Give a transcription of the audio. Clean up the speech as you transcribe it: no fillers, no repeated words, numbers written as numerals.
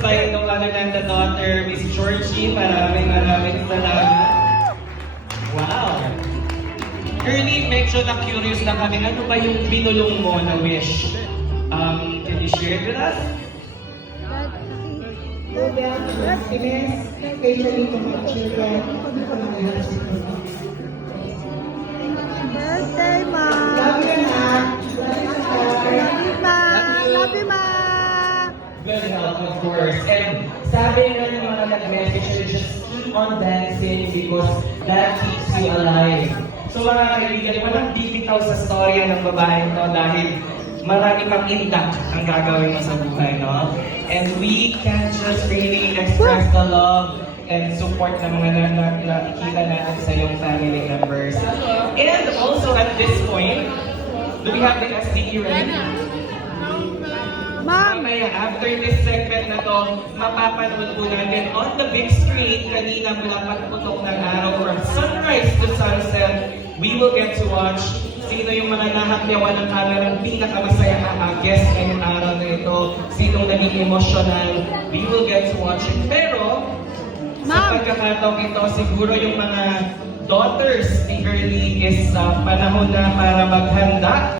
by no other than the daughter, Miss Georgie. Maraming salamat. Wow! Girlie, medyo na-curious na kami. Ano ba yung binulong mo na wish? Can you share it with us? Happiness, especially to my children, to my husband. Birthday, Ma! Love you, Ma. Love you, Love you, Ma! Love you, Ma! Good health, of course. And sabi nga ng mga nag-message, just keep on dancing because that keeps you alive. So mga kaibigan, walang bibitaw sa storya ng babaeng to dahil marami pang intact ang gagawin mo sa buhay, no? And we can just really express the love and support ng mga nakikita natin sa iyong family members. And also at this point, do we have the STE ready? Ma'am! Mamaya, after this segment na to, mapapanood po natin on the big screen kanina mula pagputok ng araw from sunrise to sunset. We will get to watch sino yung mga nahakyawan ng kamerang pinakamasaya na guest ngayong araw na ito, sinong naging emotional. We will get to watch it. Pero, sa pagkakataong ito, siguro yung mga daughters ni Girlie is panahon na para maghanda.